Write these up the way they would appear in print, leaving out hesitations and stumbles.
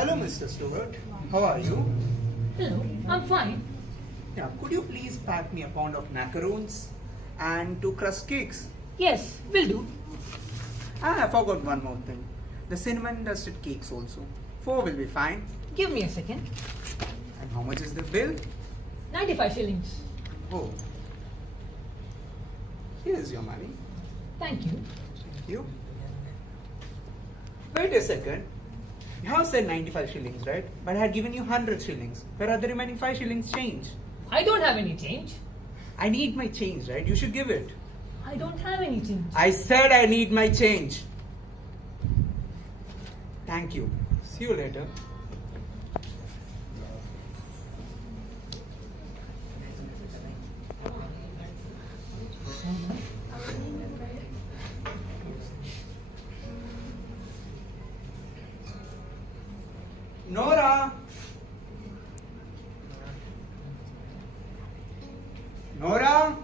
Hello, Mr. Stewart. How are you? Hello, I'm fine. Yeah, could you please pack me a pound of macaroons and 2 crust cakes? Yes, will do. Ah, I forgot one more thing. The cinnamon dusted cakes also. 4 will be fine. Give me a second. And how much is the bill? 95 shillings. Oh. Here's your money. Thank you. Thank you. Wait a second. You have said 95 shillings, right? But I had given you 100 shillings. Where are the remaining 5 shillings change? I don't have any change. I need my change, right? You should give it. I don't have any change. I said I need my change. Thank you. See you later. Nora! Nora!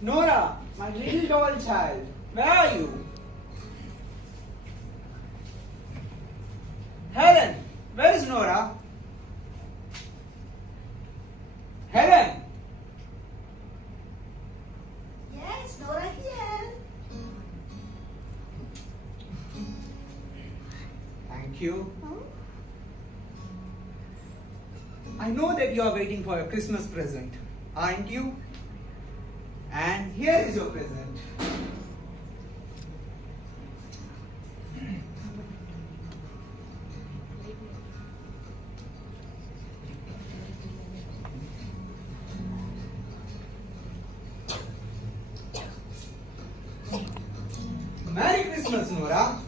Nora, my little doll child, where are you? Helen, where is Nora? Helen! Yes, Nora here. Thank you. I know that you are waiting for a Christmas present, aren't you? And here is your present. Merry Christmas, Nora.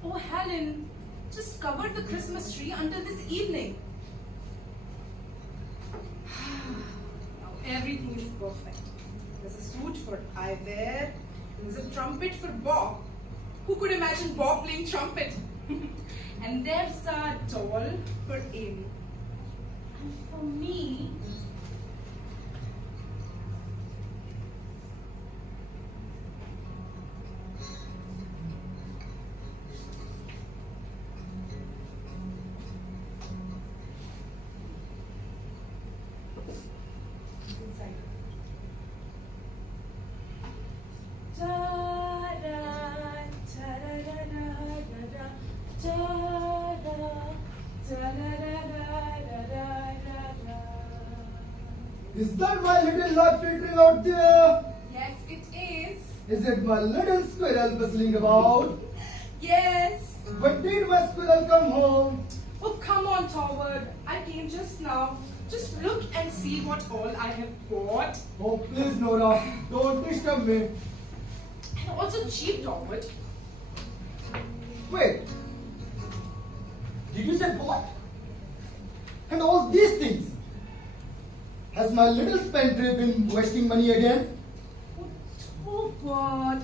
Oh, Helen, just covered the Christmas tree until this evening. Now everything is perfect. There's a suit for I wear. There's a trumpet for Bob. Who could imagine Bob playing trumpet? And there's a doll for Amy. And for me, inside. Is that my little love twittering out there? Yes, it is. Is it my little squirrel whistling about? Yes. But did my squirrel come home? Oh, come on, Toward. I came just now. Just look and see what all I have bought. Oh, please, Nora, don't disturb me. And also cheap, Toward. Wait. Did you say what? And all these things? Has my little spendthrift been wasting money again? Oh, Toward.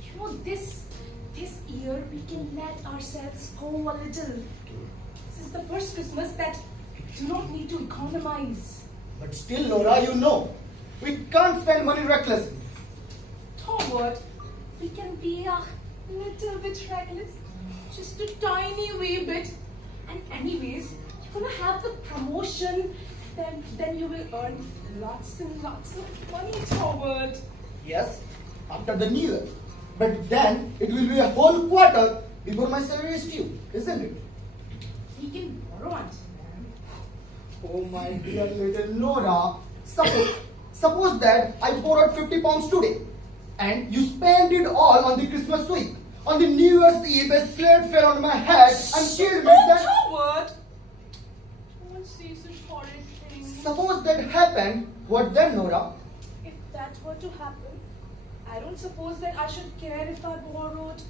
You know, this year we can let ourselves go a little. This is the first Christmas that we do not need to economize. But still, Nora, you know, we can't spend money recklessly. Toward, we can be a little bit reckless. Just a tiny wee bit. And anyways, you're gonna have the promotion, then you will earn lots and lots of money, Toward. Yes, after the new year. But then it will be a whole quarter before my salary is due, isn't it? We can borrow until then. Oh my dear little Nora, suppose that I borrowed 50 pounds today and you spent it all on the Christmas week. On the New Year's Eve, a slate fell on my head and killed me. Oh, Toward! What then, Nora? If that were to happen, I don't suppose that I should care if I borrowed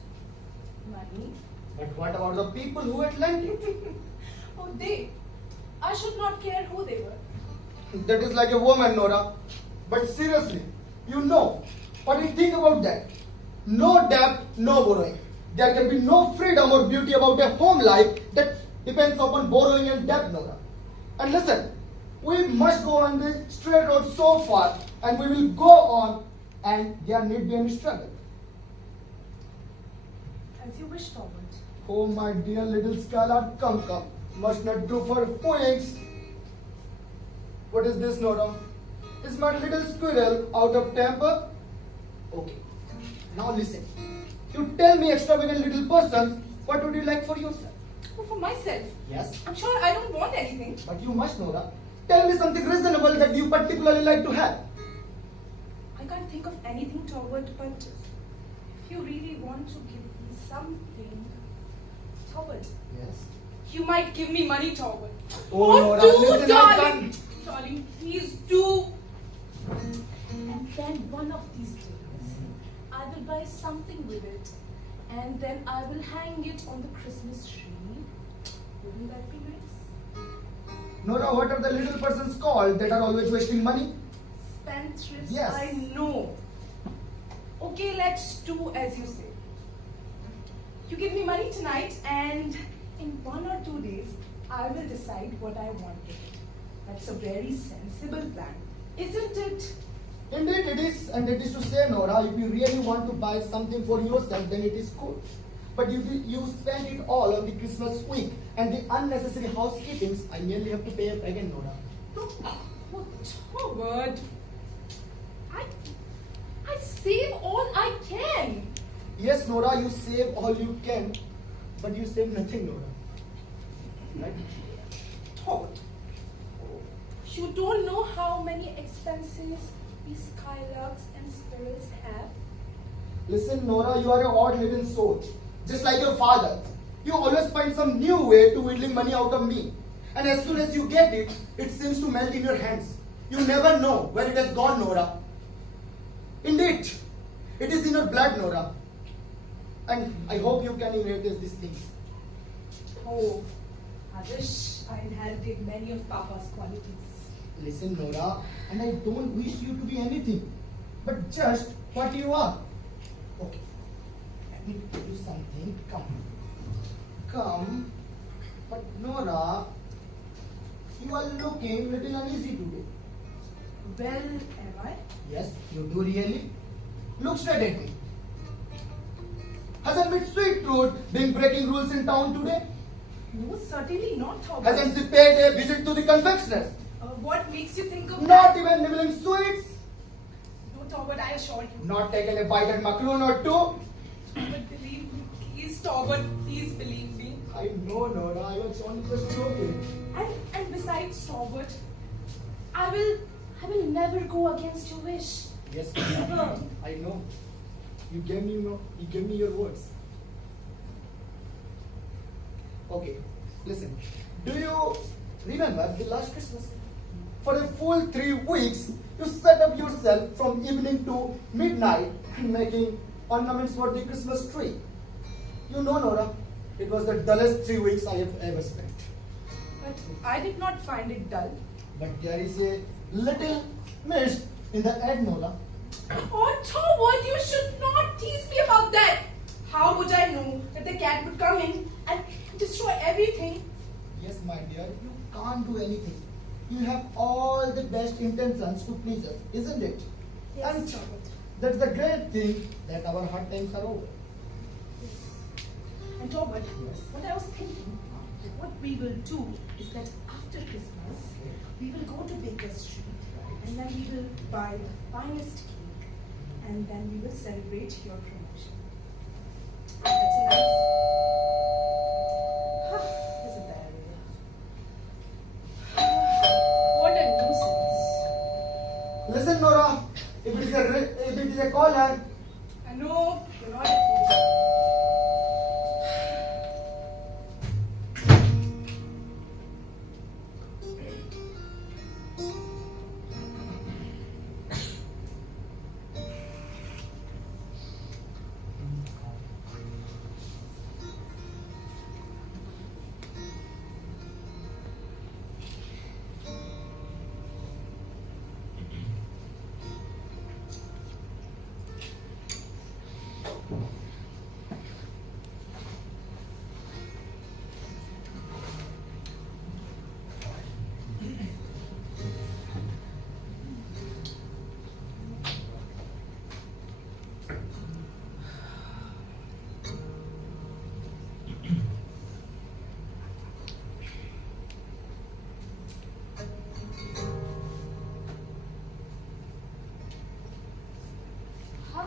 money. But what about the people who had lent you? Oh, they. I should not care who they were. That is like a woman, Nora. But seriously, you know, what do you think about that? No debt, no borrowing. There can be no freedom or beauty about a home life that depends upon borrowing and debt, Nora. And listen, we must go on the straight road so far, and we will go on, and there need be any struggle. As you wish, Robert. Oh, my dear little Scarlet, come. Must not do for wings. What is this, Nora? Is my little squirrel out of temper? Okay. Now listen. You tell me, extravagant little person, what would you like for yourself? Oh, for myself. Yes. I'm sure I don't want anything. But you must, Nora. Tell me something reasonable that you particularly like to have. I can't think of anything, Robert, but if you really want to give me something, Robert, Yes. you might give me money, Robert. Oh, Nora, do, listen, I darling. can't. Darling, please do. And then one of these days, I will buy something with it, and then I will hang it on the Christmas tree. Wouldn't that be nice? Nora, what are the little persons called that are always wasting money? Spendthrifts, Yes. I know. Okay, let's do as you say. You give me money tonight, and in 1 or 2 days, I will decide what I want with it. That's a very sensible plan, isn't it? Indeed it is, and it is to say, Nora, if you really want to buy something for yourself, then it is good. But if you spend it all on the Christmas week and the unnecessary housekeepings, I merely have to pay up again, Nora. Oh, Robert, I save all I can. Yes, Nora, you save all you can, but you save nothing, Nora. Right? Robert, you don't know how many expenses these skylarks and sparrows have. Listen, Nora, you are an odd little soul. Just like your father. You always find some new way to wheedling money out of me. And as soon as you get it, it seems to melt in your hands. You never know where it has gone, Nora. Indeed, it is in your blood, Nora. And I hope you can inherit these things. Oh, I wish I inherited many of Papa's qualities. Listen, Nora, and I don't wish you to be anything, but just what you are. Okay, let me tell you something. Come. But Nora, you are looking little uneasy today. Well, am I? Yes, you do really. Look straight at me. Hasn't Miss Sweet Tooth been breaking rules in town today? No, certainly not, Robert. Hasn't she paid a visit to the confectioners? What makes you think of Not that? even nibbling sweets? No, Robert, I assure you. Not taken a bite at macaroon or two? But believe me, please, Robert, please believe me. I know, Nora, I was only just joking. And besides, Robert, I will never go against your wish. Yes, Never. I know. You gave me your words. Okay, listen. Do you remember the last Christmas? For a full 3 weeks, you set up yourself from evening to midnight and making ornaments for the Christmas tree. You know, Nora, it was the dullest 3 weeks I have ever spent. But I did not find it dull. But there is a little mist in the egg, Nora. Oh, Robert, you should not tease me about that. How would I know that the cat would come in and destroy everything? Yes, my dear, you can't do anything. You have all the best intentions to please us, isn't it? Yes, And Robert. that's the great thing that our hard times are over. And Robert, Yes. what I was thinking, what we will do is that after Christmas, we will go to Baker Street and then we will buy the finest cake and then we will celebrate your promotion. That's a nice. Isn't that what a nuisance. Listen, Nora, if it is a caller, I know you're not at home.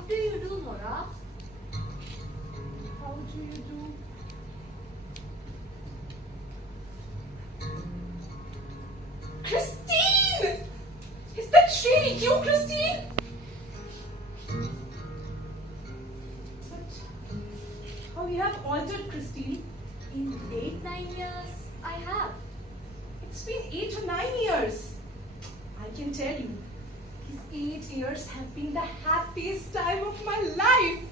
do you do, Nora? How do you do? Christine! Is that really you, Christine? But how you have altered, Christine? In 8-9 years, I have. It's been 8 or 9 years. I can tell you, these 8 years have been the happiest time of my life.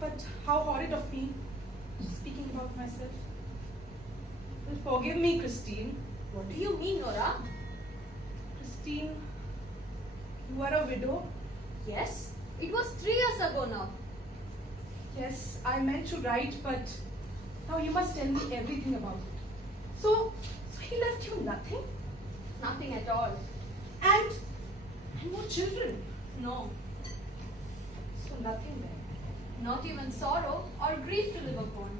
But how horrid of me, speaking about myself. Well, forgive me, Christine. What do you mean, Nora? Christine, you are a widow? Yes, it was 3 years ago now. Yes, I meant to write, but now you must tell me everything about it. So he left you nothing? Nothing at all. And no children? No, So nothing then. not even sorrow or grief to live upon.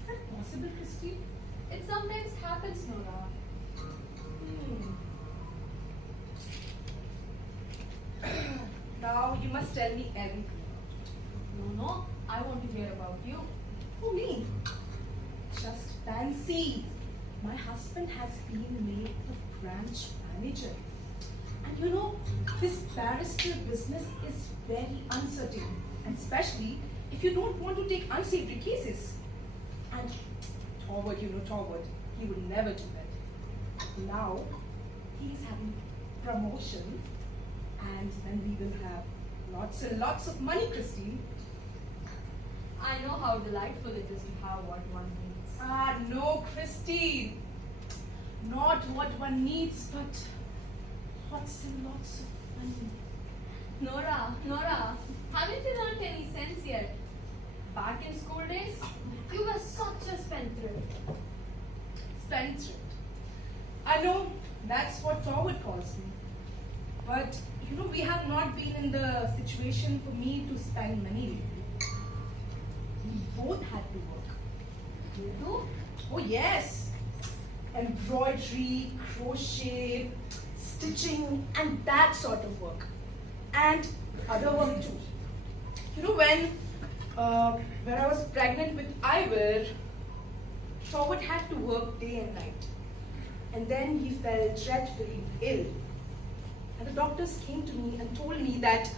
Is that possible, Christine? It sometimes happens, Nora. Now you must tell me everything. No, I want to hear about you. Who, me? Just fancy. My husband has been made a branch manager. And you know, this barrister business is very uncertain. And especially if you don't want to take unsavory cases. And Torward, Torward, he would never do that. Now, he is having promotion. And then we will have lots and lots of money, Christine. I know how delightful it is to have what one needs. Ah, no, Christine. Not what one needs, but lots and lots of money. Nora, haven't you learned any sense yet? Back in school days, you were such a spendthrift. Spendthrift. I know, that's what Torwood calls me. But, you know, we have not been in the situation for me to spend money lately. We both had to work. You do? Oh, yes. Embroidery, crochet, stitching, and that sort of work. And other work too. You know, when I was pregnant with Ivor, Torwood had to work day and night. And then he fell dreadfully ill. And the doctors came to me and told me that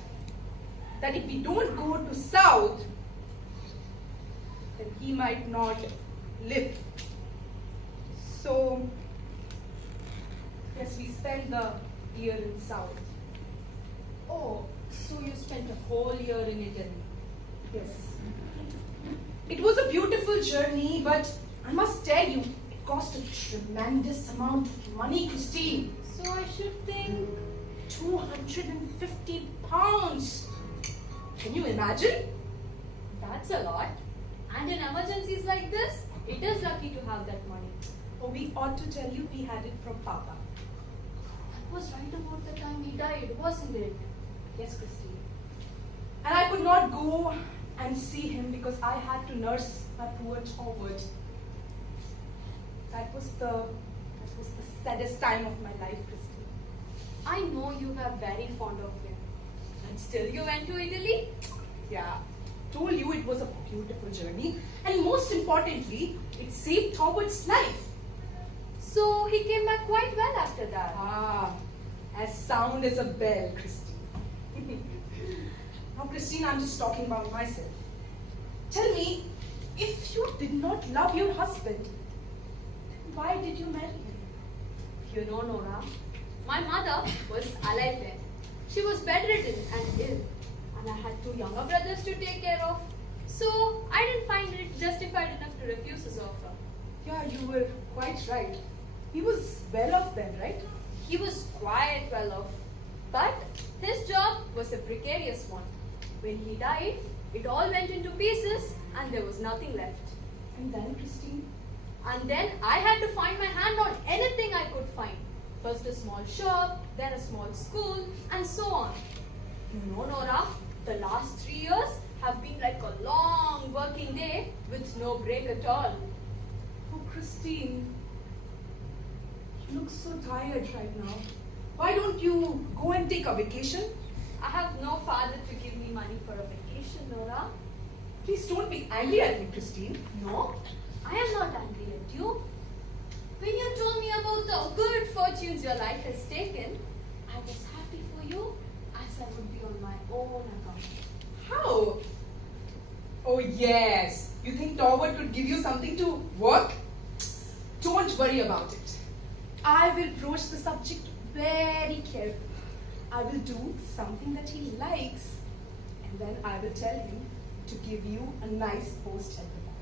if we don't go to South, then he might not live. So, yes, we spent the year in South. Oh, so you spent a whole year in Italy. Yes. It was a beautiful journey, but I must tell you, it cost a tremendous amount of money, Christine. So I should think 250 pounds. Can you imagine? that's a lot. And in emergencies like this, it is lucky to have that money. Oh, we ought to tell you we had it from Papa. That was right about the time he died, wasn't it? Yes, Christine. And I could not go and see him because I had to nurse my poor Torwood. That was the saddest time of my life, Christine. I know you were very fond of him. And still you went to Italy? Yeah, told you it was a beautiful journey, and most importantly, it saved Torwood's life. So he came back quite well after that. Ah, as sound as a bell, Christine. Now, Christine, I'm just talking about myself. Tell me, if you did not love your husband, then why did you marry him? You know, Nora, my mother was alive then. She was bedridden and ill, and I had 2 younger brothers to take care of. So I didn't find it justified enough to refuse his offer. Yeah, you were quite right. He was well off then, right? He was quite well off, but his job was a precarious one. When he died, it all went into pieces and there was nothing left. And then, Christine? And then I had to find my hand on anything I could find. First a small shop, then a small school, and so on. You know, Nora, the last 3 years have been like a long working day with no break at all. Oh, Christine, you look so tired right now. Why don't you go and take a vacation? I have no father to give me money for a vacation, Nora. Please don't be angry at me, Christine. No, I am not angry at you. When you told me about the good fortunes your life has taken, I was happy for you as I would be on my own account. How? Oh yes. You think Torwood could give you something to work? Don't worry about it. I will broach the subject very carefully. I will do something that he likes, and then I will tell him to give you a nice post at the bank.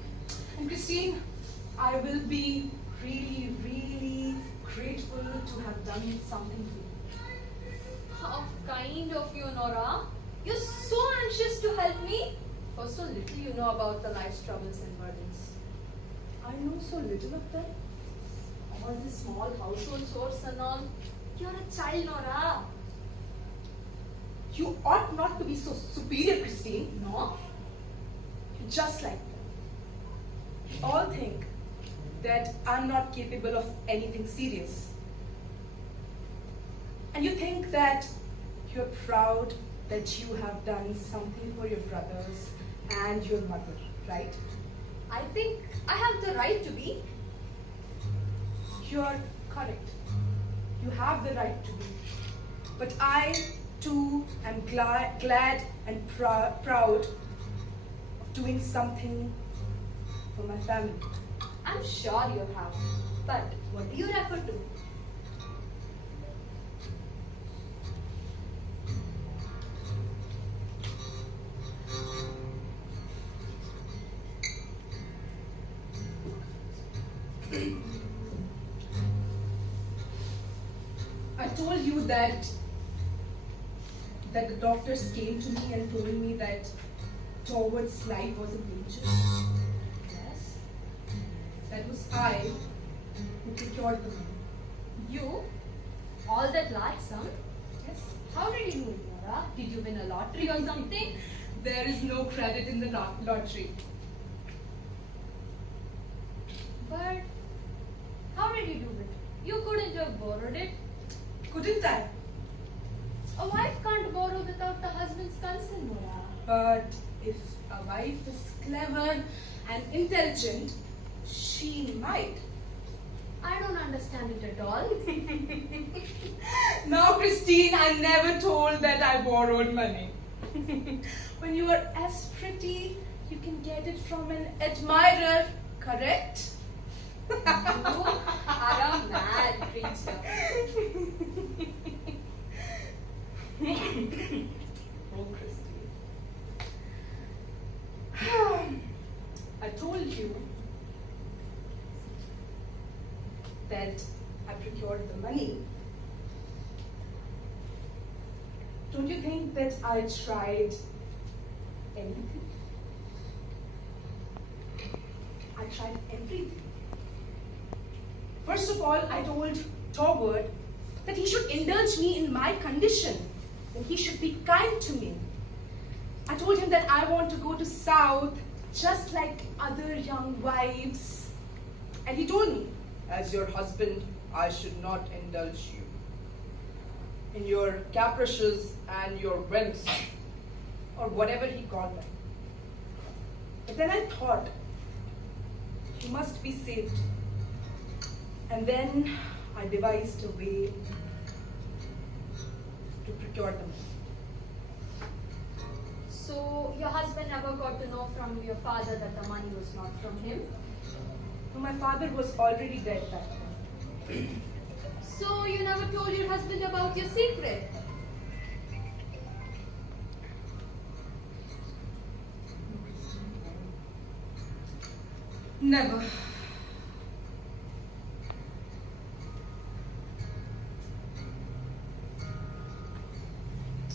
And Christine, I will be really, really grateful to have done something for you. How kind of you, Nora. You're so anxious to help me. For so little you know about the life's troubles and burdens. I know so little of them. All the small household chores and all. You're a child, Nora. You ought not to be so superior, Christine. No? You're just like them. You all think that I'm not capable of anything serious. And you think that you're proud that you have done something for your brothers and your mother, right? I think I have the right to be. You're correct. You have the right to be. But I, too, am glad and proud of doing something for my family. I'm sure you have. But what do you refer to? I told you that the doctors came to me and told me that Torwood's life was in danger. Yes. That was I who procured the money. You? All that large sum? Yes. How did you do it, Nora? Did you win a lottery or something? There is no credit in the lottery. But how did you do it? You couldn't have borrowed it. Couldn't I? A wife can't borrow without the husband's consent, Nora. But if a wife is clever and intelligent, she might. I don't understand it at all. Now, Christine, I never told that I borrowed money. When you are as pretty, you can get it from an admirer, correct? You are a mad creature. Oh, Christine. I told you that I procured the money. Don't you think that I tried anything? I tried everything. First of all, I told Torwood that he should indulge me in my condition, that he should be kind to me. I told him that I want to go to South just like other young wives. And he told me, as your husband, I should not indulge you in your caprices and your whims, or whatever he called them. But then I thought, you must be saved. And then I devised a way to procure them. So your husband never got to know from your father that the money was not from him? So my father was already dead back then. So you never told your husband about your secret? Never.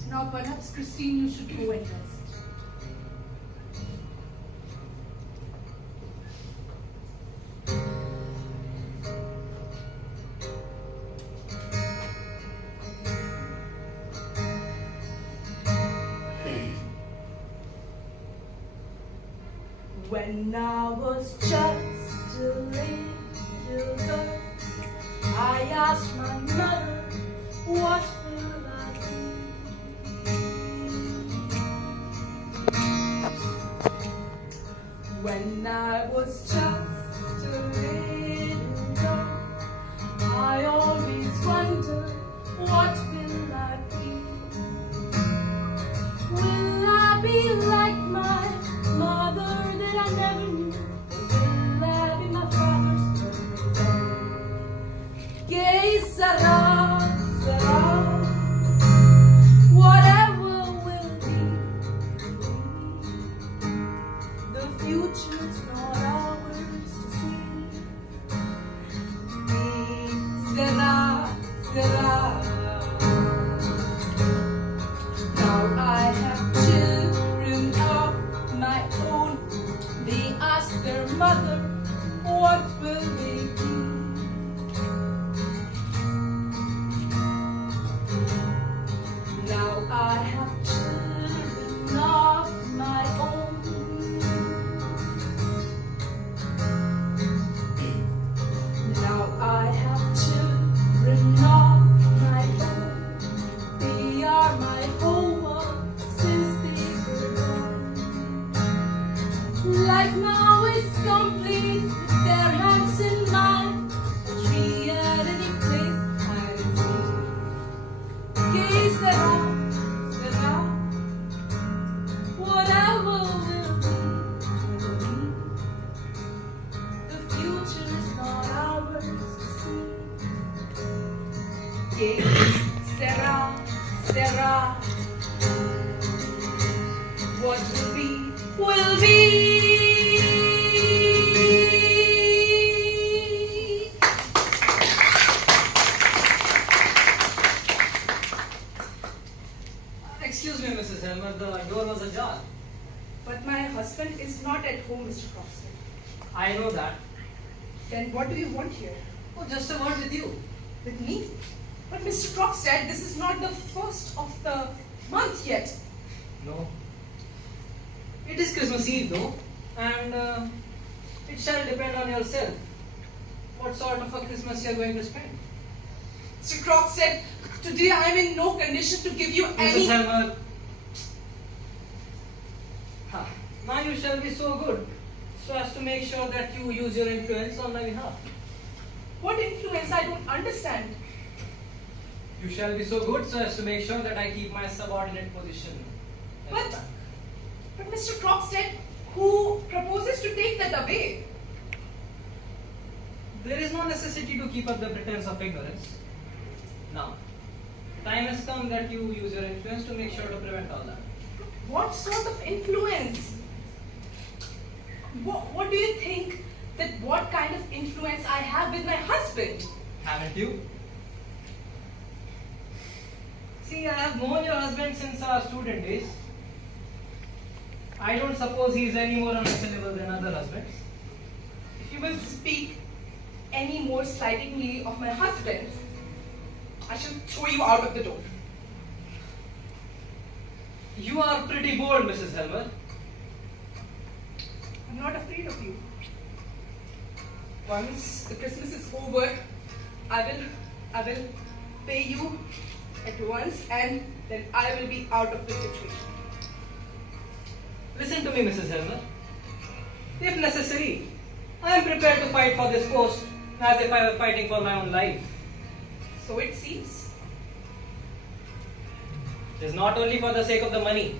Now perhaps, Christine, you should go and rest. When I was just a little girl, I asked my mother, what will I do? again. Sarah, Sarah. What will be, will be. Excuse me, Mrs. Helmer, the door was ajar. But my husband is not at home, Mr. Crofton. I know that. Then what do you want here? Oh, just a word with you. With me? But Mr. Krogstad, this is not the first of the month yet. No. It is Christmas Eve, though, and it shall depend on yourself. What sort of a Christmas you are going to spend? Mr. Krogstad, today I am in no condition to give you any... Mrs. Helmer. Now you shall be so good so as to make sure that you use your influence on my behalf. What influence? I don't understand. You shall be so good so as to make sure that I keep my subordinate position. But Mr. Krogstad, who proposes to take that away? There is no necessity to keep up the pretense of ignorance. Now, time has come that you use your influence to make sure to prevent all that. What sort of influence? What do you think that what kind of influence I have with my husband? Haven't you? See, I have known your husband since our student days. I don't suppose he is any more unassailable than other husbands. If you will speak any more slightingly of my husband, I shall throw you out of the door. You are pretty bold, Mrs. Helmer. I'm not afraid of you. Once the Christmas is over, I will pay you at once, and then I will be out of this situation. Listen to me, Mrs. Helmer. If necessary, I am prepared to fight for this post as if I were fighting for my own life. So it seems. It is not only for the sake of the money.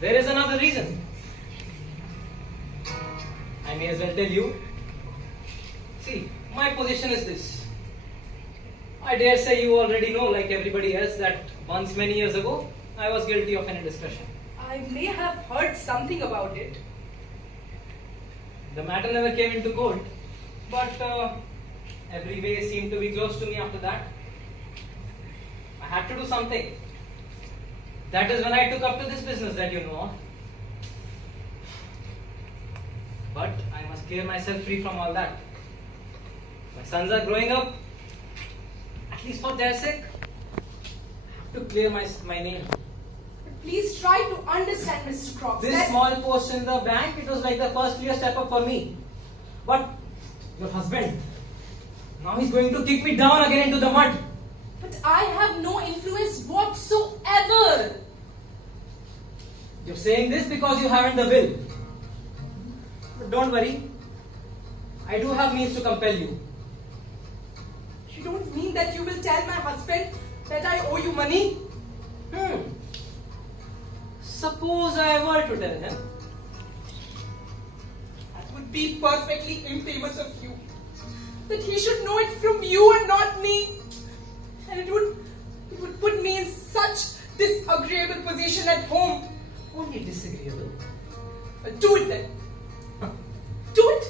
There is another reason. I may as well tell you. See, my position is this. I dare say you already know, like everybody else, that once many years ago, I was guilty of an indiscretion. I may have heard something about it. The matter never came into court, but every way seemed to be close to me after that. I had to do something. That is when I took up to this business that you know of. But I must clear myself free from all that. My sons are growing up. At least for their sake, I have to clear my name. Please try to understand, Mr. Krogstad. This small post in the bank, it was like the first clear step up for me. But your husband, now he's going to kick me down again into the mud. But I have no influence whatsoever. You're saying this because you haven't the will. But don't worry. I do have means to compel you. You don't mean that you will tell my husband that I owe you money? Suppose I were to tell him. That would be perfectly infamous of you. That he should know it from you and not me. And it would put me in such disagreeable position at home. Only disagreeable. Well, do it then. Do it.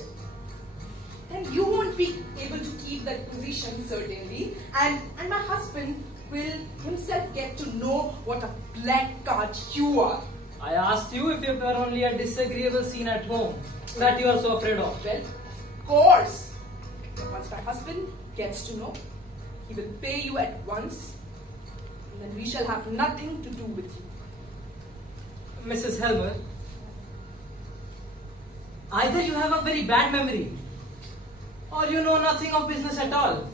Then you won't be able to keep that position certainly. And my husband will himself get to know what a blackguard you are. I asked you if it were only a disagreeable scene at home that you are so afraid of. Well, of course. Once my husband gets to know, he will pay you at once, and then we shall have nothing to do with you. Mrs. Helmer, either you have a very bad memory, or you know nothing of business at all.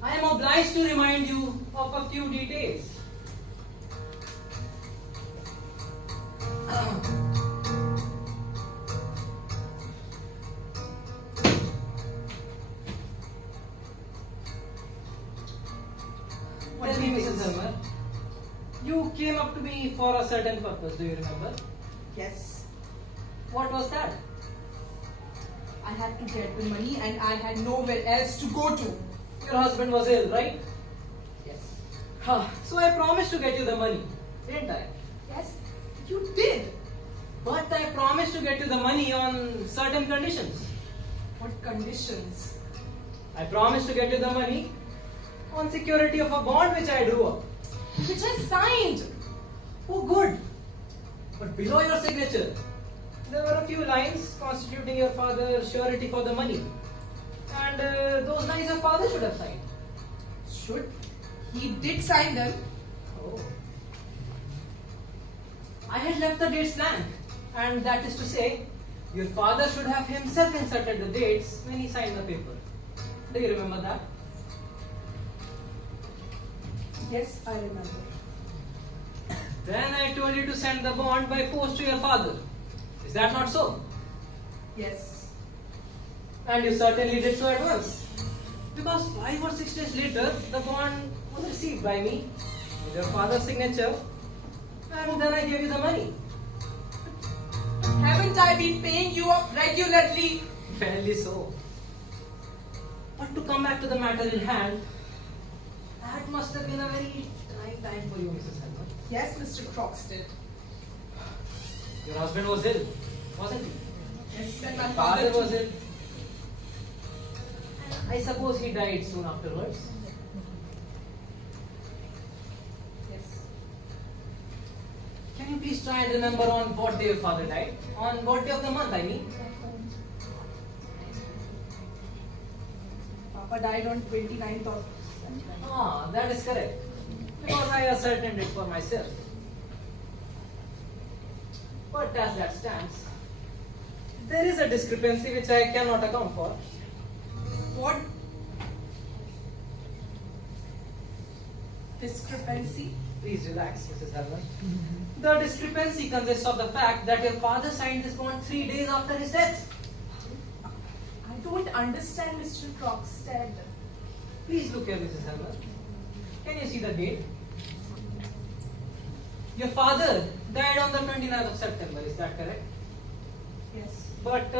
I am obliged to remind you of a few details. Tell me, Mrs. Helmer, you came up to me for a certain purpose, do you remember? Yes, What was that? I had to get the money and I had nowhere else to go to. Your husband was ill, right? Yes. So I promised to get you the money, didn't I? Yes, you did. But I promised to get you the money on certain conditions. What conditions? I promised to get you the money on security of a bond which I drew up. Which I signed. Oh, good. But below your signature, there were a few lines constituting your father's surety for the money. And those lines your father should have signed. Should? He did sign them. Oh. I had left the dates blank. And that is to say, your father should have himself inserted the dates when he signed the paper. Do you remember that? Yes, I remember. Then I told you to send the bond by post to your father. Is that not so? Yes. And you certainly did so at once. Because 5 or 6 days later, the bond was received by me with your father's signature. And then I gave you the money. Haven't I been paying you off regularly? Fairly so. But to come back to the matter in hand, that must have been a very trying time for you, Mrs. Henrik. Yes, Mr. Croxted. Your husband was ill, wasn't he? Yes, and my Your father father was too. ill. And I suppose he died soon afterwards. Yes. Can you please try and remember on what day your father died? On what day of the month, I mean? Papa died on 29th of September. Ah, that is correct. Because I ascertained it for myself. But as that stands, there is a discrepancy which I cannot account for. What discrepancy? Please relax, Mrs. Hellman. The discrepancy consists of the fact that your father signed this bond 3 days after his death. I don't understand, Mr. Croxted. Please look here, Mrs. Hellman. Can you see the date? Your father died on the 29th of September, is that correct? Yes. But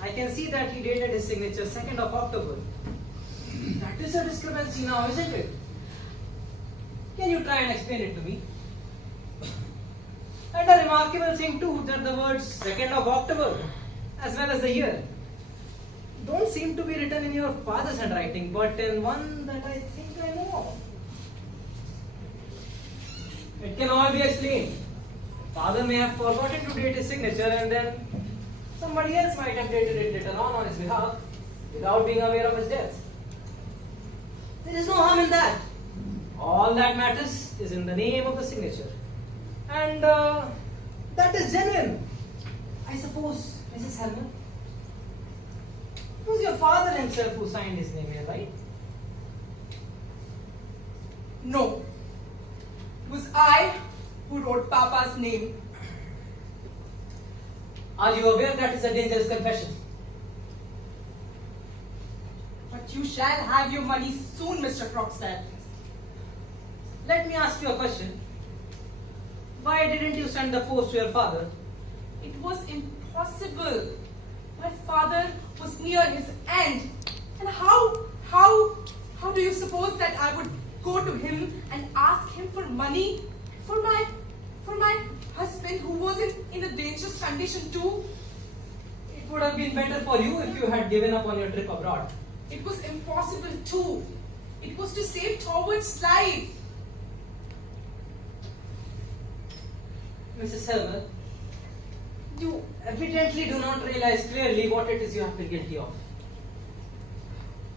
I can see that he dated his signature 2nd of October. That is a discrepancy now, isn't it? Can you try and explain it to me? And a remarkable thing too, that the words 2nd of October, as well as the year, don't seem to be written in your father's handwriting, but in one that I think I know of. It can all be explained. Father may have forgotten to date his signature and then somebody else might have dated it later on his behalf without being aware of his death. There is no harm in that. All that matters is in the name of the signature. And that is genuine. I suppose, Mrs. Hellman, it was your father himself who signed his name here, right? No. It was I who wrote Papa's name. Are you aware that is a dangerous confession? But you shall have your money soon, Mr. Croxted. Let me ask you a question. Why didn't you send the post to your father? It was impossible. My father was near his end. And how do you suppose that I would go to him and ask him for money for my husband who was in a dangerous condition too? It would have been better for you if you had given up on your trip abroad. It was impossible too. It was to save Torwood's life. Mrs. Helmer, you evidently do not realize clearly what it is you have been guilty of.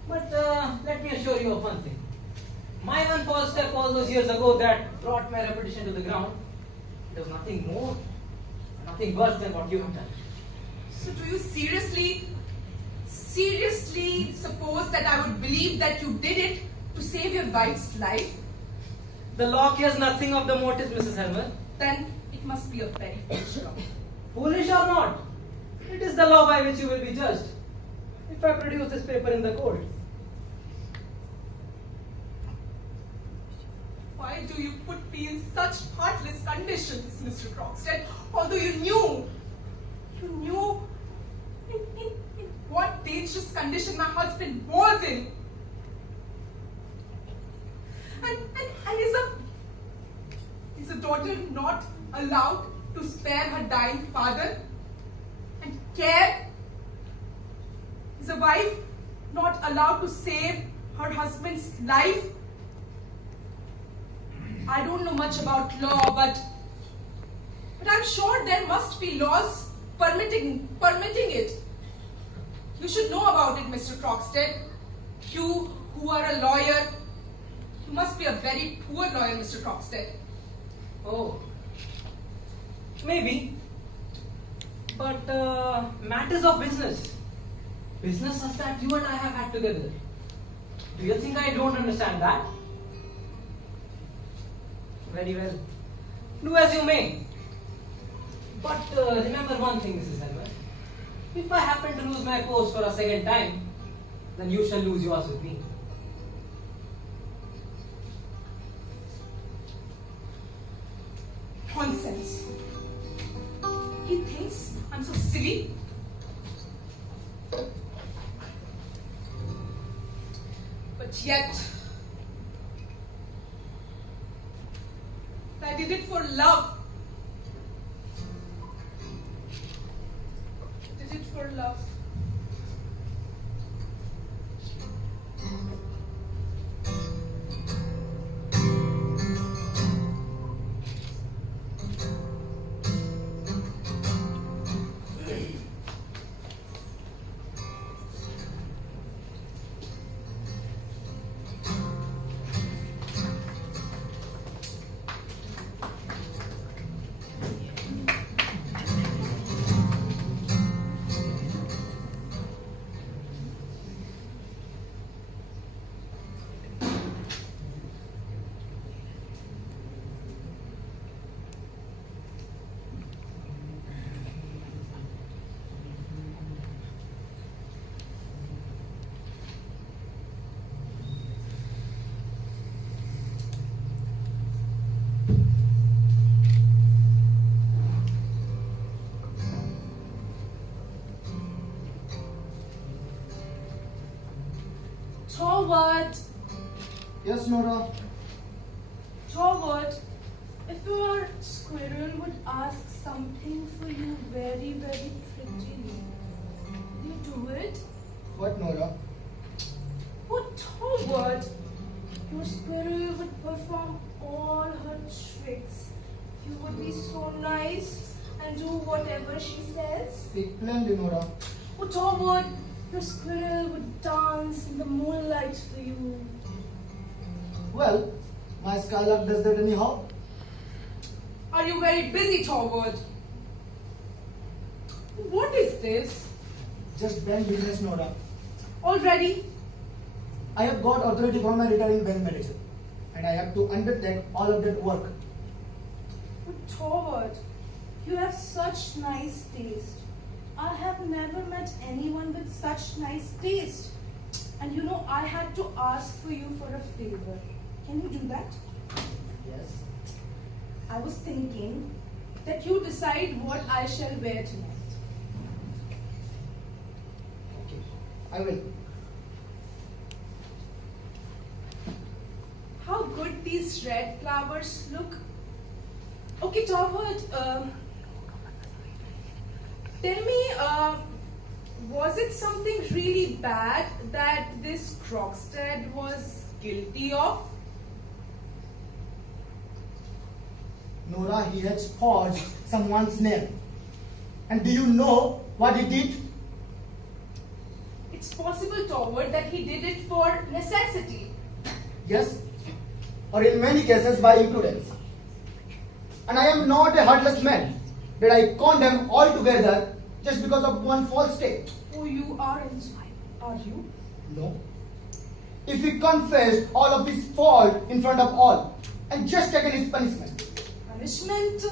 But let me assure you of one thing. My one false step all those years ago that brought my reputation to the ground, it was nothing more, nothing worse than what you have done. So do you seriously suppose that I would believe that you did it to save your wife's life? The law cares nothing of the motives, Mrs. Helmer. Then it must be a very foolish law. Foolish or not, it is the law by which you will be judged. If I produce this paper in the court. Why do you put me in such heartless conditions, Mr. Croxted? Although you knew in what dangerous condition my husband was in. daughter not allowed to spare her dying father? And care? Is a wife not allowed to save her husband's life? I don't know much about law, but I'm sure there must be laws permitting it. You should know about it, Mr. Croxted. You who are a lawyer, you must be a very poor lawyer, Mr. Croxted. Oh, maybe. But matters of business. Businesses that you and I have had together. Do you think I don't understand that? Very well. Do as you may. But remember one thing, Mrs. Henrik. If I happen to lose my post for a second time, then you shall lose yours with me. Nonsense. He thinks I'm so silly. But yet, I did it for love. I did it for love. Toward, Yes, Nora. Toward, if your squirrel would ask something for you very, very prettily, will you do it? What, Nora? Oh, Toward, your squirrel would perform all her tricks. You would be so nice and do whatever she says. Speak plainly, Nora. Oh, Toward, your squirrel would dance in the moonlight for you. Well, my Skylark does that anyhow. Are you very busy, Toward? What is this? Just bank business, Nora. Already? I have got authority from my retiring bank manager, and I have to undertake all of that work. But Toward, you have such nice taste. I have never met anyone with such nice taste. And you know, I had to ask for you for a favor. Can you do that? Yes. I was thinking that you decide what I shall wear tonight. Okay. I will. How good these red flowers look. Okay, Toward, tell me, was it something really bad that this Krogstad was guilty of? Nora, he has forged someone's name. And do you know what he did? It's possible, Toward, that he did it for necessity. Yes. Or in many cases by imprudence. And I am not a heartless man that I condemn altogether just because of one false step. Oh, you aren't, are you? No. If he confessed all of his fault in front of all and just taken his punishment. Punishment?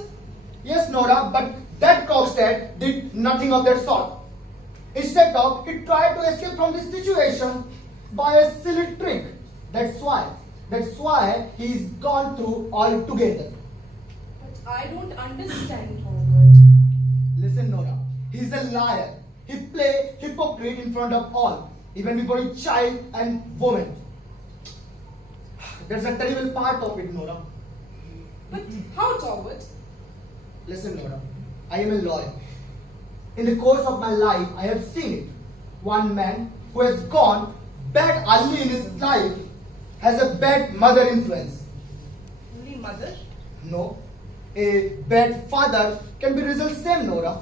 Yes, Nora, but that Krogstad did nothing of that sort. Instead of, he tried to escape from this situation by a silly trick. That's why he's gone through altogether. But I don't understand, Toward. Listen, Nora, he's a liar. He play hypocrite in front of all, even before a child and woman. That's a terrible part of it, Nora. But how, Toward? Listen, Nora, I am a lawyer. In the course of my life, I have seen it. One man who has gone bad early in his life has a bad mother influence. Only mother? No, a bad father can be result same, Nora.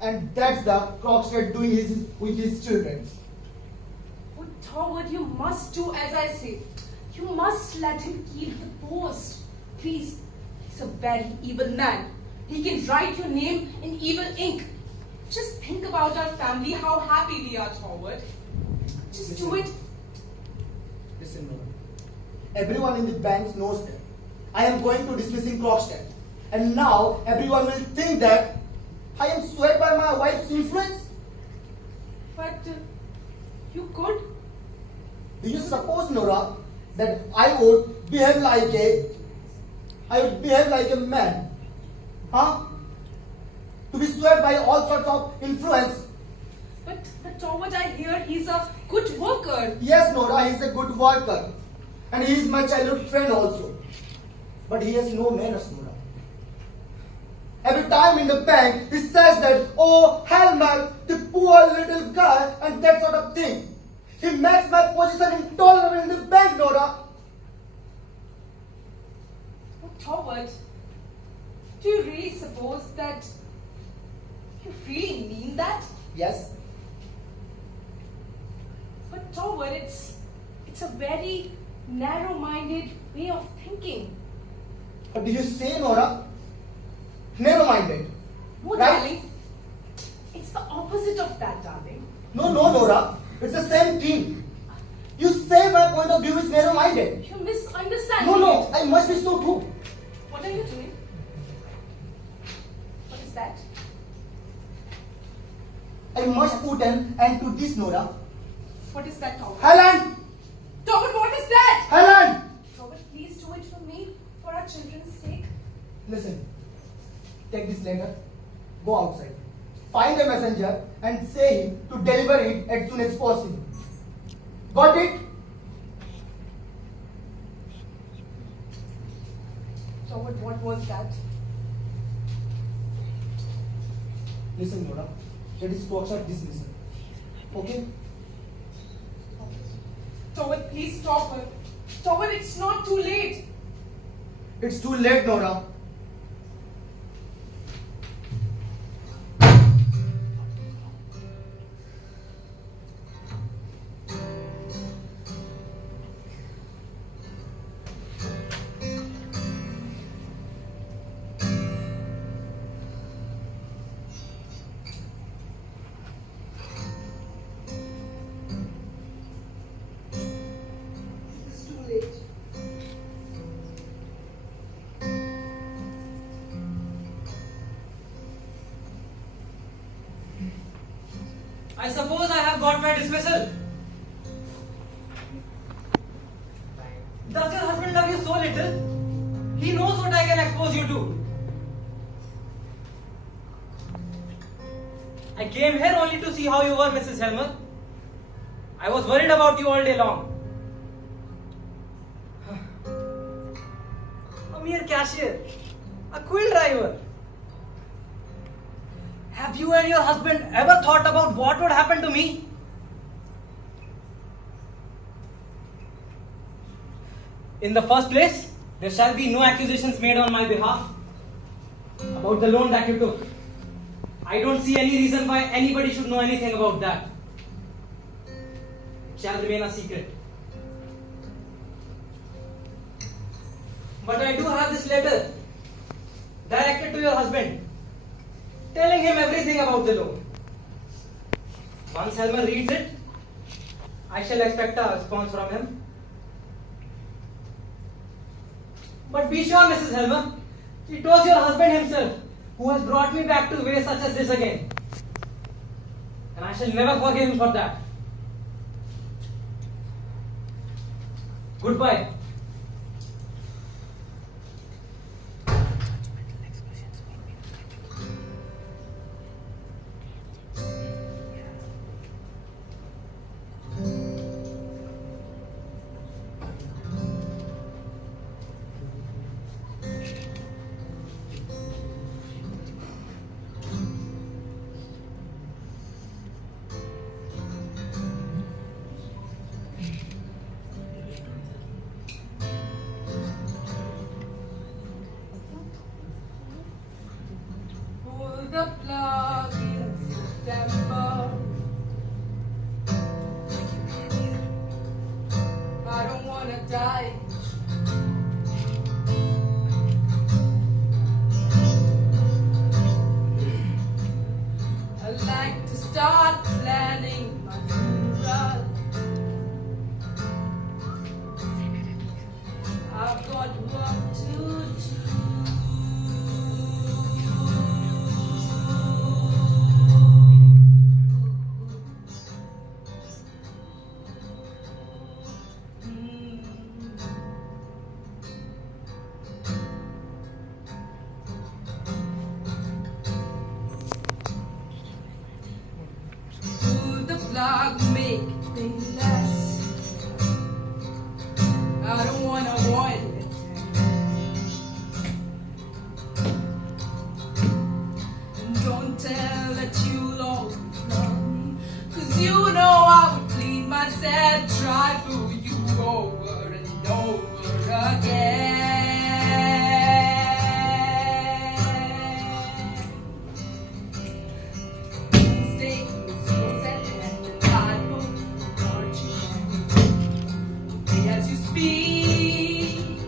And that's the Crockstead doing with his children. Oh, Toward, you must do as I say. You must let him keep the post. Please, he's a very evil man. He can write your name in evil ink. Just think about our family, how happy we are, Toward. Just do it. Listen, Nora. Everyone in the banks knows that I am going to dismissing Crockstead. And now everyone will think that I am swayed by my wife's influence. But you could. Do you suppose, Nora, that I would behave like a man? Huh? To be swayed by all sorts of influence. But Toward, I hear he's a good worker. Yes, Nora, he is a good worker. And he is my childhood friend also. But he has no manners, Nora. Every time in the bank, he says that, oh, Helmer, the poor little girl, and that sort of thing. He makes my position intolerable in the bank, Nora. Oh, Toward, do you really suppose that you really mean that? Yes. But Toward, it's a very narrow-minded way of thinking. What do you say, Nora? Narrow-minded. No, Right? darling. It's the opposite of that, darling. No, Nora. It's the same thing. You say my point of view is narrow-minded. You misunderstand No, it. I must be so too. What are you doing? What is that? I must put an end to this, Nora. What is that, Toward? Helen! Toward, what is that? Helen! Robert, please do it for me, for our children's sake. Listen. Take this letter. Go outside. Find a messenger and say him to deliver it as soon as possible. Got it? Toward, what was that? Listen, Nora. That is Crockstead dismissal. Okay? Toward, please stop her. Toward, it's not too late. It's too late, Nora. It's too late. I suppose I have got my dismissal. Does your husband love you so little? He knows what I can expose you to. I came here only to see how you were, Mrs. Helmer. I was worried about you all day long. A mere cashier, a quill driver. Have you and your husband ever thought about what would happen to me? In the first place, there shall be no accusations made on my behalf about the loan that you took. I don't see any reason why anybody should know anything about that. It shall remain a secret. But I do have this letter directed to your husband, telling him everything about the loan. Once Helmer reads it, I shall expect a response from him. But be sure, Mrs. Helmer, it was your husband himself who has brought me back to ways such as this again. And I shall never forgive him for that. Goodbye. said try for you over and over again. Mistake was so set at the Bible, aren't you? As you speak,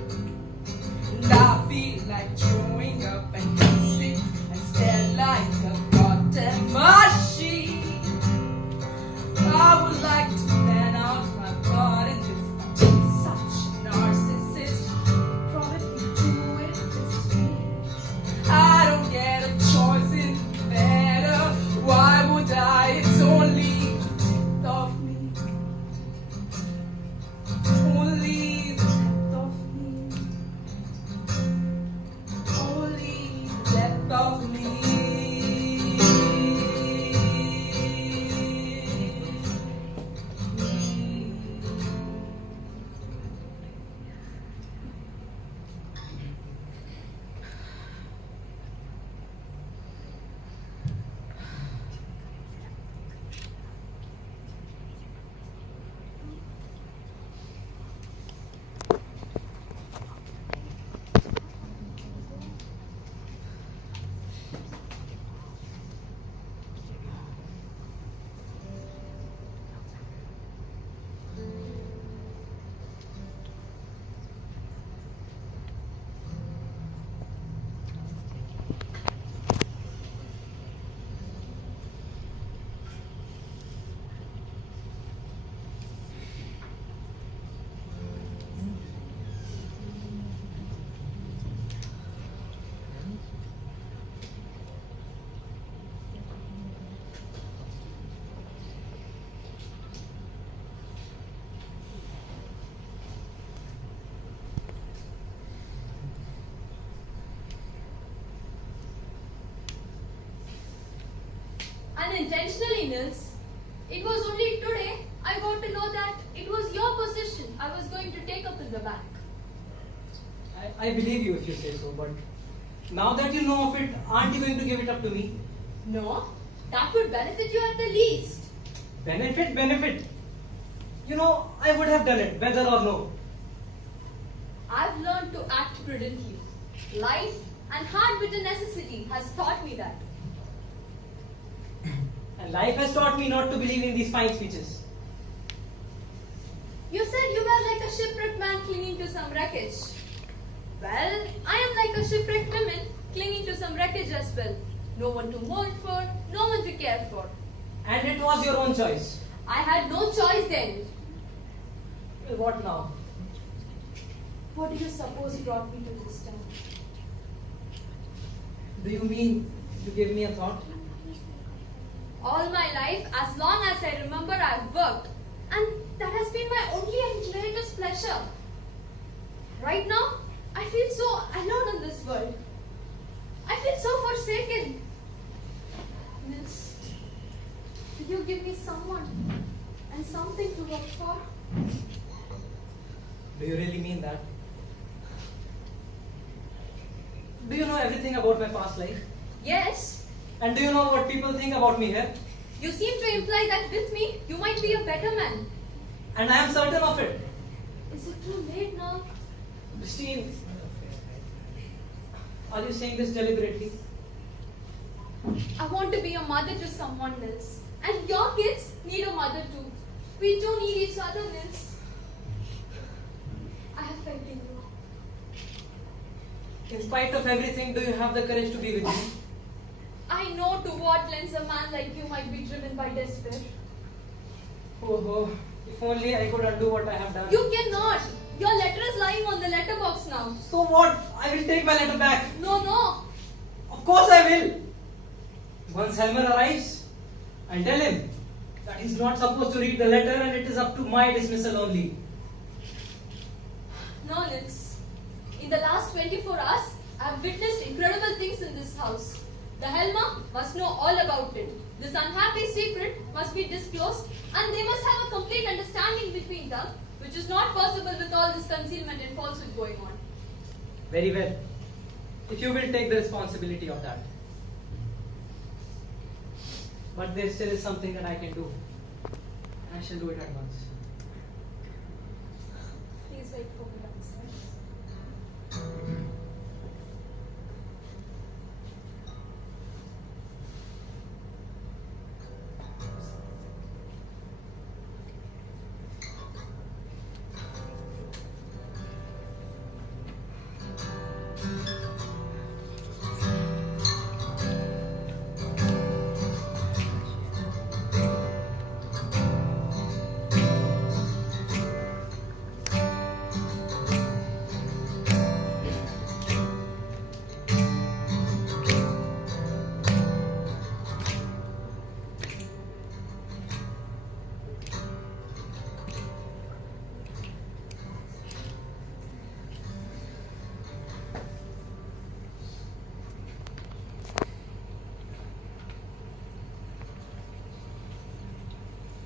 and I feel like throwing up and kissing and stare like a goddamn machine. I would like to plan out my part in this. Such a narcissist, probably do it this way. I don't get a choice in the matter. Why would I? It's only the death of me. Only the death of me. Only the death of me. Unintentionally, Nils. It was only today I got to know that it was your position I was going to take up in the bank. I believe you if you say so, but now that you know of it, aren't you going to give it up to me? No, that would benefit you at the least. Benefit. You know, I would have done it, whether or no. I've learned to act prudently. Life and hard-bitten necessity has taught me that. And life has taught me not to believe in these fine speeches. You said you were like a shipwrecked man clinging to some wreckage. Well, I am like a shipwrecked woman clinging to some wreckage as well. No one to mourn for, no one to care for. And it was your own choice. I had no choice then. Well, what now? What do you suppose brought me to this town? Do you mean you gave me a thought? All my life, as long as I remember, I've worked. And that has been my only and greatest pleasure. Right now, I feel so alone in this world. I feel so forsaken. Nils, will you give me someone and something to work for? Do you really mean that? Do you know everything about my past life? Yes. And do you know what people think about me here? You seem to imply that with me, you might be a better man. And I am certain of it. Is it too late now? Christine, are you saying this deliberately? I want to be a mother to someone else. And your kids need a mother too. We do need each other, Nils. I have faith in you. In spite of everything, do you have the courage to be with me? I know to what lengths a man like you might be driven by despair. Oh, if only I could undo what I have done. You cannot. Your letter is lying on the letterbox now. So what? I will take my letter back. No. Of course I will. Once Helmer arrives, I'll tell him that he's not supposed to read the letter and it is up to my dismissal only. No, Nils. In the last 24 hours, I have witnessed incredible things in this house. The Helma must know all about it. This unhappy secret must be disclosed and they must have a complete understanding between them, which is not possible with all this concealment and falsehood going on. Very well. If you will take the responsibility of that. But there still is something that I can do. And I shall do it at once. Please wait for me downstairs.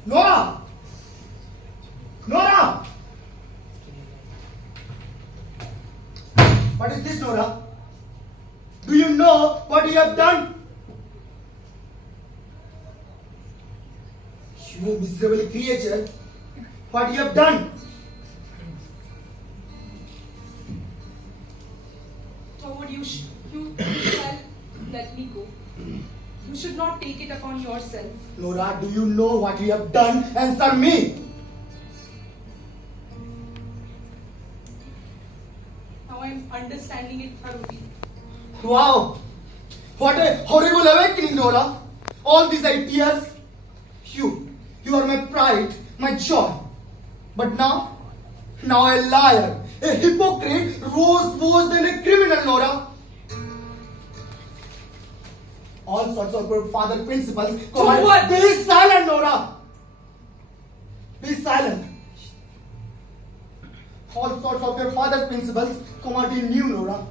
Nora! Nora! What is this, Nora? Do you know what you have done? You miserable creature, what you have done? Howard, you shall let me go. You should not take it upon yourself. Nora, do you know what you have done? Answer me! Now I am understanding it thoroughly. Wow! What a horrible awakening, Nora! All these ideas, you are my pride, my joy. But now a liar, a hypocrite, worse than a criminal, Nora. All sorts of your father principles. What? Be silent, Nora! Be silent. All sorts of your father principles come out in you, Nora.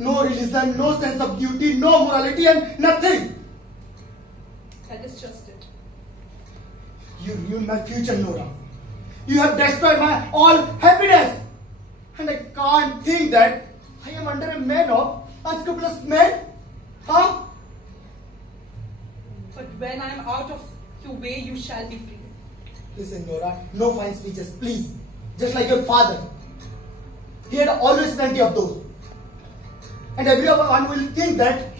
No religion, no sense of duty, no morality, and nothing. That is just it. You ruined my future, Nora. You have destroyed my all happiness. And I can't think that I am under a man of unscrupulous men. Huh? But when I am out of your way, you shall be free. Listen, Nora, no fine speeches, please. Just like your father. He had always plenty of those. And everyone will think that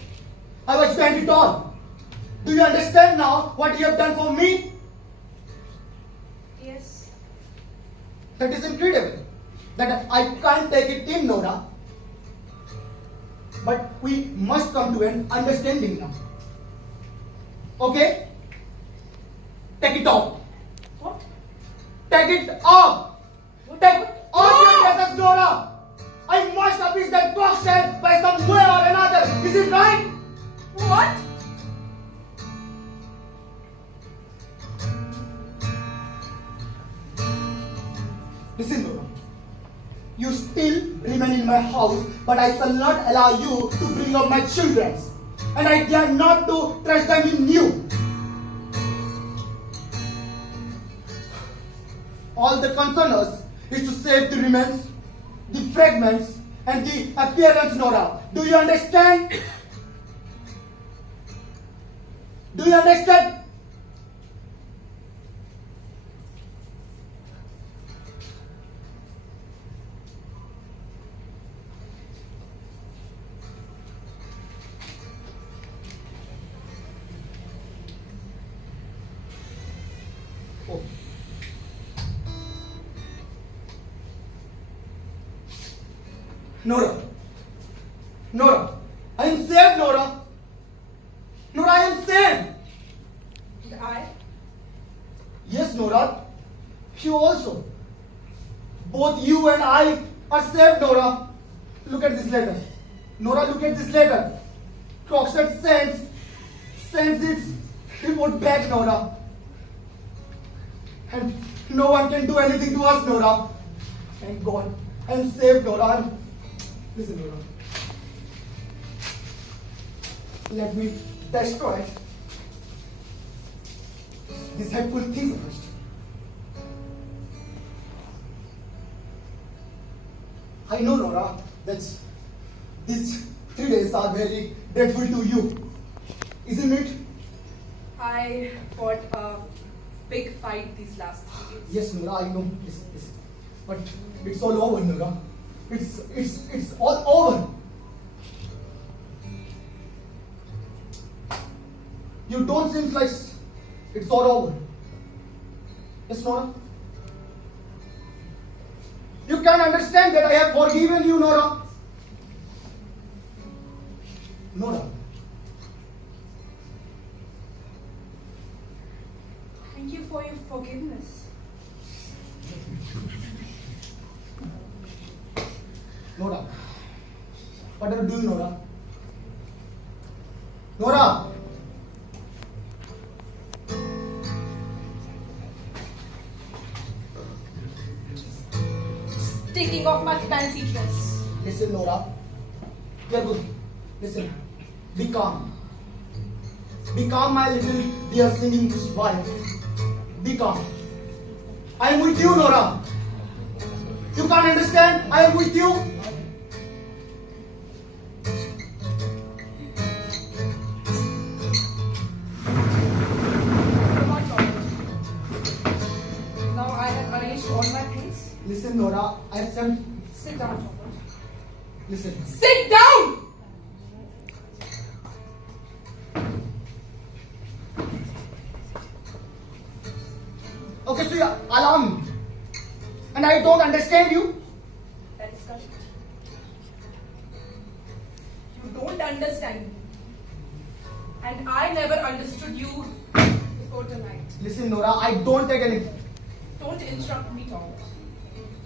I was behind it all. Do you understand now what you have done for me? Yes. That is incredible. That I can't take it in, Nora. But we must come to an understanding now. Okay? Take it off. What? Take it off. Take off your dresses, Nora. I must appease that cocktail by some way or another. Is it right? What? Listen, Nora. You still remain in my house, but I shall not allow you to bring up my children. And I dare not to trust them in you. All the concern us is to save the remains, the fragments, and the appearance, Nora. Do you understand? Do you understand? Oh. Nora. Nora. I am saved, Nora. Nora, I am saved. And I? Yes, Nora. You also. Both you and I are saved, Nora. Look at this letter. Nora, look at this letter. Crockstead sends its report back, Nora. And no one can do anything to us, Nora. Thank God. I am saved, Nora. Listen, Nora. Let me destroy these hateful things first. I know, Nora, that these 3 days are very dreadful to you. Isn't it? I fought a big fight these last 3 days. Yes, Nora, I know. Listen, listen. But it's all over, Nora. It's all over. You don't seem like it's all over. Yes, Nora? You can understand that I have forgiven you, Nora. Nora. Thank you for your forgiveness. Nora. What are you doing, Nora? Nora! Just taking off my fancy dress. Listen, Nora. You're good. Listen. Be calm. Be calm, my little dear singing wife. Be calm. I am with you, Nora. You can't understand? I am with you. Come on, Robert. Now I have arranged all my things. Listen, Nora. I have sent. Sit down, Robert. Listen. Sit down! Okay, so you alarm me. And I don't understand you. That is correct. You don't understand me. And I never understood you before tonight. Listen, Nora. I don't take anything. Don't interrupt me, Thomas.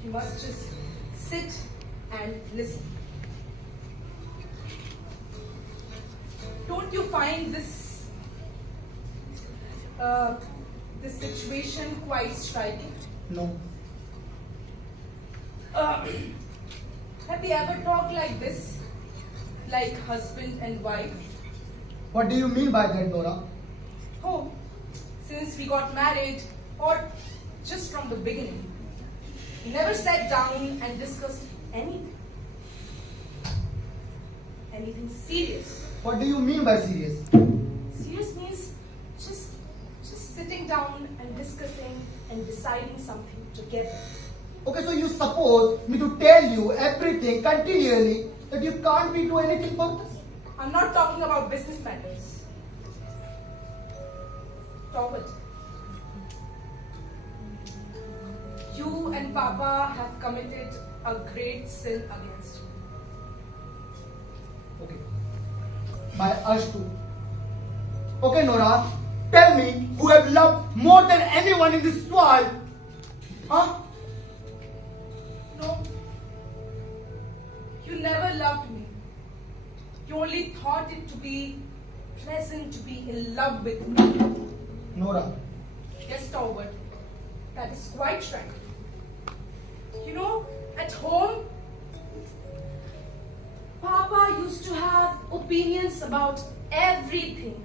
You must just sit and listen. Don't you find this situation quite striking? No. Have you ever talked like this? Like husband and wife? What do you mean by that, Nora? Oh, since we got married, or just from the beginning, we never sat down and discussed anything. Anything serious. What do you mean by serious? Serious means just sitting down and discussing and deciding something together. Okay, so you suppose me to tell you everything continually that you can't be do anything for this? I'm not talking about business matters. Robert, you and Papa have committed a great sin against you. Okay. By us too. Okay, Nora, tell me who have loved more than anyone in this world. Huh? No, you never loved me. You only thought it to be pleasant to be in love with me. Nora. Yes, Robert, that is quite right. You know, at home, Papa used to have opinions about everything.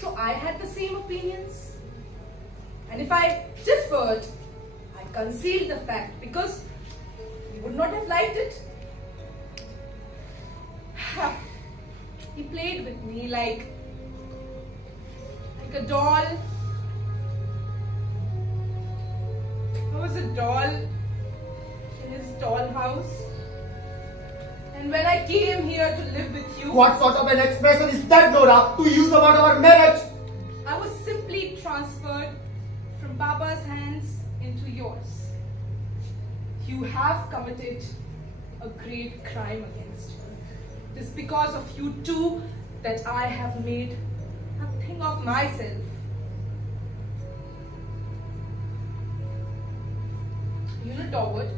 So I had the same opinions. And if I differed, I concealed the fact because he would not have liked it. He played with me like a doll. I was a doll in his doll house. And when I came here to live with you, What sort of an expression is that, Nora, to use about our marriage? I was simply transferred from Papa's hands into yours. You have committed a great crime against me. It is because of you two that I have made a thing of myself. You know, Toward,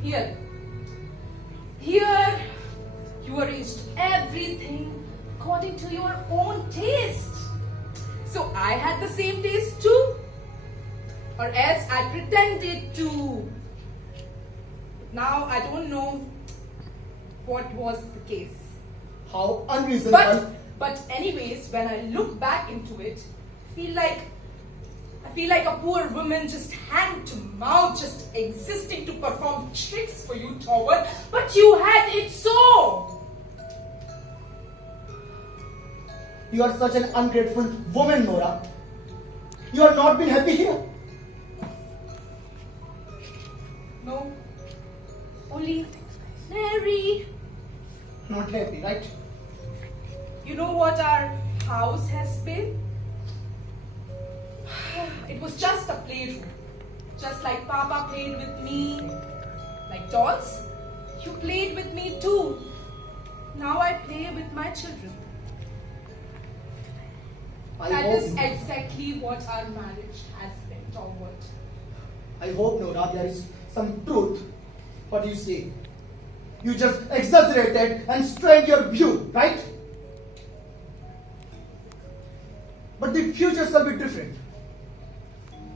here you arranged everything according to your own taste. So I had the same taste too, or else I pretended to. Now I don't know what was the case. How unreasonable. But anyways, when I look back into it, I feel like a poor woman just hand to mouth, just existing to perform tricks for you, Toward. But you had it so. You are such an ungrateful woman, Nora. You have not been happy here. No. Only Mary. Not happy, right? You know what our house has been? It was just a playroom. Just like Papa played with me. Like dolls, you played with me too. Now I play with my children. That is exactly what our marriage has been, Toward. I hope, Nora, there is some truth. What you say? You just exaggerated and strained your view, right? But the future shall be different.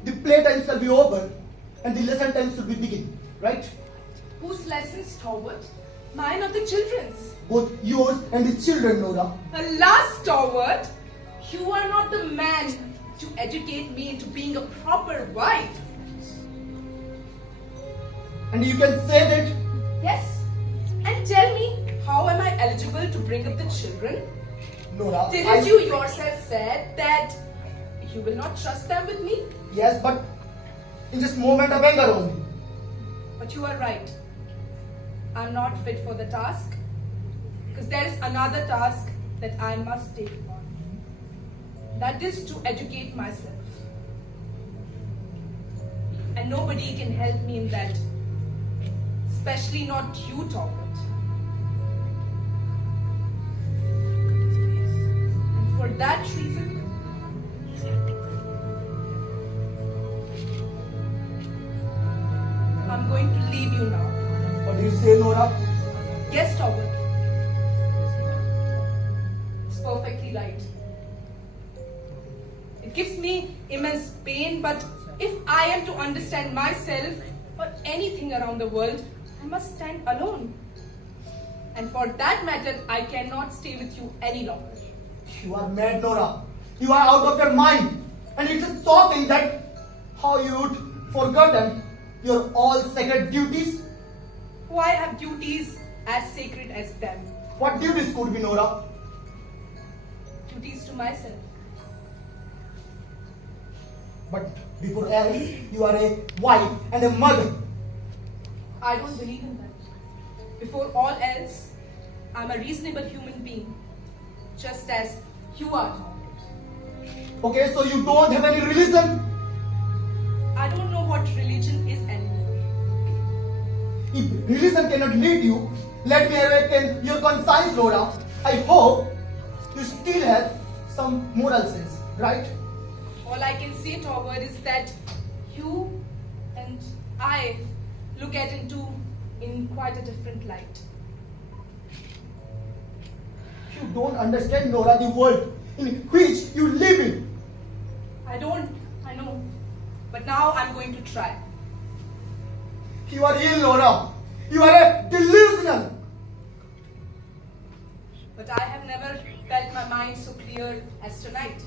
The playtime shall be over and the lesson time should be begin, right? Whose lessons, Toward? Mine or the children's? Both yours and the children, Nora. Alas, Toward, you are not the man to educate me into being a proper wife. And you can say that. Yes, and tell me, how am I eligible to bring up the children? Nora, Didn't you yourself said that you will not trust them with me? Yes, but in just moment of anger only. But you are right. I'm not fit for the task. Because there is another task that I must take on. That is to educate myself. And nobody can help me in that. Especially not you, Toward. And for that reason, I'm going to leave you now. What do you say, Nora? Yes, Toward. It's perfectly right. It gives me immense pain, but if I am to understand myself or anything around the world, I must stand alone. And for that matter, I cannot stay with you any longer. You are mad, Nora. You are out of your mind. And it's a shocking that how you'd forgotten your all sacred duties. Why have duties as sacred as them? What duties could be, Nora? Duties to myself. But before else, you are a wife and a mother. I don't believe in that. Before all else, I'm a reasonable human being, just as you are. Okay, so you don't have any religion? I don't know what religion is anymore. If religion cannot lead you, let me awaken your conscience, Nora. I hope you still have some moral sense, right? All I can say, Toward, is that you and I look at into in quite a different light. You don't understand, Nora, the world in which you live in. I don't, I know. But now I'm going to try. You are ill, Nora. You are a delusional. But I have never felt my mind so clear as tonight.